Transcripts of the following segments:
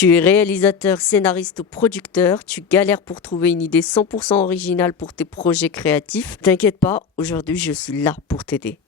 Tu es réalisateur, scénariste ou producteur, tu galères pour trouver une idée 100% originale pour tes projets créatifs. T'inquiète pas, aujourd'hui je suis là pour t'aider.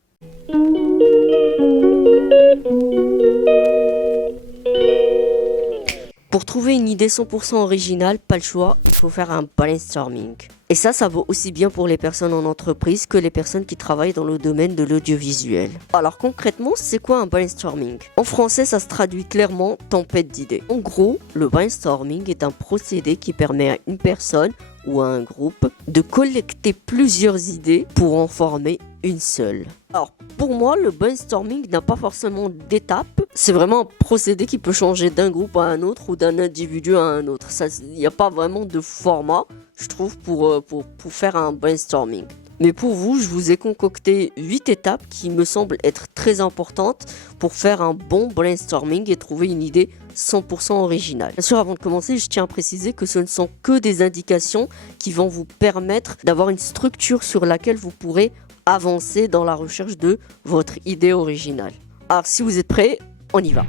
Pour trouver une idée 100% originale, pas le choix, il faut faire un brainstorming. Et ça vaut aussi bien pour les personnes en entreprise que les personnes qui travaillent dans le domaine de l'audiovisuel. Alors concrètement, c'est quoi un brainstorming? En français, ça se traduit clairement tempête d'idées. En gros, le brainstorming est un procédé qui permet à une personne ou à un groupe de collecter plusieurs idées pour en former une seule. Alors pour moi, le brainstorming n'a pas forcément d'étapes. C'est vraiment un procédé qui peut changer d'un groupe à un autre ou d'un individu à un autre. Il n'y a pas vraiment de format, je trouve, pour faire un brainstorming. Mais pour vous, je vous ai concocté 8 étapes qui me semblent être très importantes pour faire un bon brainstorming et trouver une idée 100% originale. Bien sûr, avant de commencer, je tiens à préciser que ce ne sont que des indications qui vont vous permettre d'avoir une structure sur laquelle vous pourrez avancer dans la recherche de votre idée originale. Alors, si vous êtes prêts, on y va.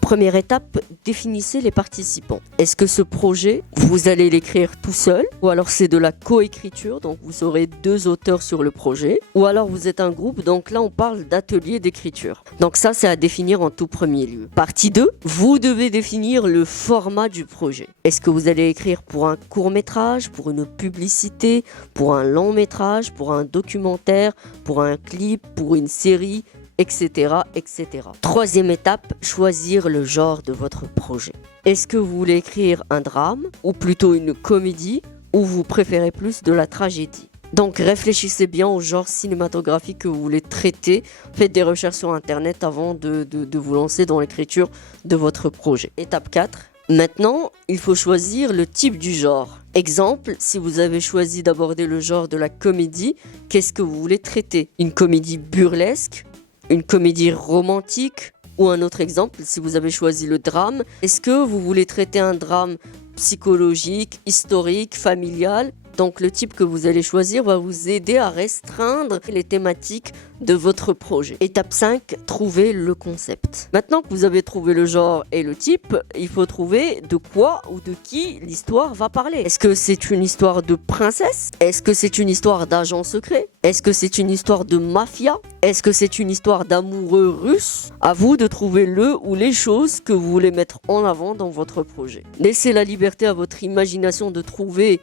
Première étape, définissez les participants. Est-ce que ce projet, vous allez l'écrire tout seul? Ou alors c'est de la coécriture, donc vous aurez 2 auteurs sur le projet? Ou alors vous êtes un groupe, donc là on parle d'atelier d'écriture. Donc ça c'est à définir en tout premier lieu. Partie 2, vous devez définir le format du projet. Est-ce que vous allez écrire pour un court-métrage, pour une publicité, pour un long-métrage, pour un documentaire, pour un clip, pour une série, etc., etc. Troisième étape, choisir le genre de votre projet. Est-ce que vous voulez écrire un drame ou plutôt une comédie ou vous préférez plus de la tragédie? Donc réfléchissez bien au genre cinématographique que vous voulez traiter. Faites des recherches sur internet avant de vous lancer dans l'écriture de votre projet. Étape 4. Maintenant, il faut choisir le type du genre. Exemple, si vous avez choisi d'aborder le genre de la comédie, qu'est-ce que vous voulez traiter? Une comédie burlesque? Une comédie romantique? Ou un autre exemple, si vous avez choisi le drame, est-ce que vous voulez traiter un drame psychologique, historique, familial? Donc le type que vous allez choisir va vous aider à restreindre les thématiques de votre projet. Étape 5, trouver le concept. Maintenant que vous avez trouvé le genre et le type, il faut trouver de quoi ou de qui l'histoire va parler. Est-ce que c'est une histoire de princesse? Est-ce que c'est une histoire d'agent secret? Est-ce que c'est une histoire de mafia? Est-ce que c'est une histoire d'amoureux russe? À vous de trouver le ou les choses que vous voulez mettre en avant dans votre projet. Laissez la liberté à votre imagination de trouver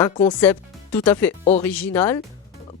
un concept tout à fait original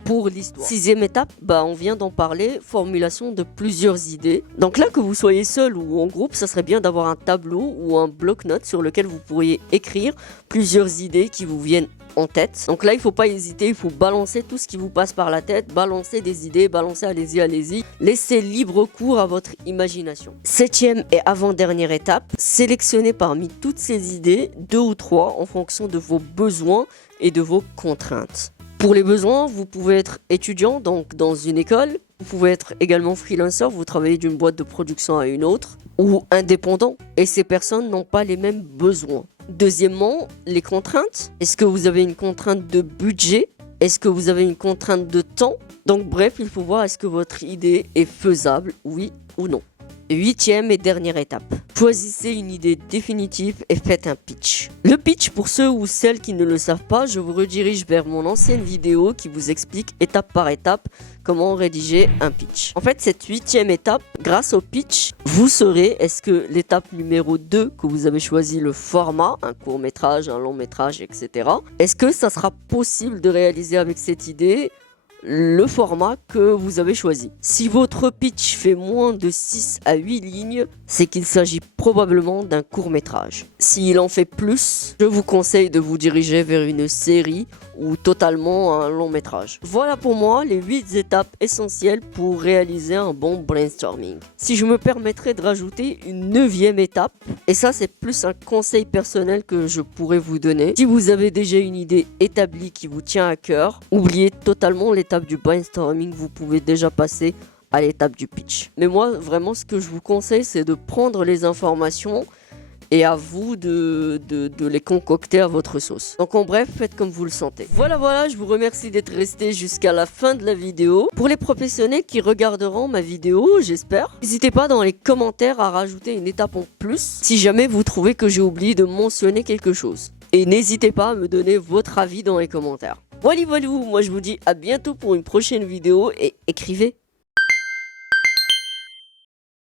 pour l'histoire. 6e étape, on vient d'en parler, formulation de plusieurs idées. Donc là, que vous soyez seul ou en groupe, ça serait bien d'avoir un tableau ou un bloc-notes sur lequel vous pourriez écrire plusieurs idées qui vous viennent en tête. Donc là, il ne faut pas hésiter, il faut balancer tout ce qui vous passe par la tête, balancer des idées, balancer, allez-y, allez-y. Laissez libre cours à votre imagination. 7e et avant-dernière étape, sélectionnez parmi toutes ces idées 2 ou 3 en fonction de vos besoins et de vos contraintes. Pour les besoins, vous pouvez être étudiant, donc dans une école. Vous pouvez être également freelancer, vous travaillez d'une boîte de production à une autre, ou indépendant, et ces personnes n'ont pas les mêmes besoins. Deuxièmement, les contraintes. Est-ce que vous avez une contrainte de budget? Est-ce que vous avez une contrainte de temps? Donc bref, il faut voir est-ce que votre idée est faisable, oui ou non. 8e et dernière étape. Choisissez une idée définitive et faites un pitch. Le pitch, pour ceux ou celles qui ne le savent pas, je vous redirige vers mon ancienne vidéo qui vous explique étape par étape comment rédiger un pitch. En fait, cette 8e étape, grâce au pitch, vous saurez est-ce que l'étape numéro 2, que vous avez choisi le format, un court métrage, un long métrage, etc. Est-ce que ça sera possible de réaliser avec cette idée le format que vous avez choisi? Si votre pitch fait moins de 6 à 8 lignes, c'est qu'il s'agit probablement d'un court métrage. S'il en fait plus, je vous conseille de vous diriger vers une série ou totalement un long métrage. Voilà pour moi les 8 étapes essentielles pour réaliser un bon brainstorming. Si je me permettrais de rajouter une 9e étape, et ça c'est plus un conseil personnel que je pourrais vous donner. Si vous avez déjà une idée établie qui vous tient à cœur, oubliez totalement l'étape du brainstorming, vous pouvez déjà passer à l'étape du pitch. Mais moi vraiment ce que je vous conseille c'est de prendre les informations Et à vous de les concocter à votre sauce. Donc en bref, faites comme vous le sentez. Voilà, je vous remercie d'être resté jusqu'à la fin de la vidéo. Pour les professionnels qui regarderont ma vidéo, j'espère, n'hésitez pas dans les commentaires à rajouter une étape en plus si jamais vous trouvez que j'ai oublié de mentionner quelque chose. Et n'hésitez pas à me donner votre avis dans les commentaires. Voilà, moi je vous dis à bientôt pour une prochaine vidéo et écrivez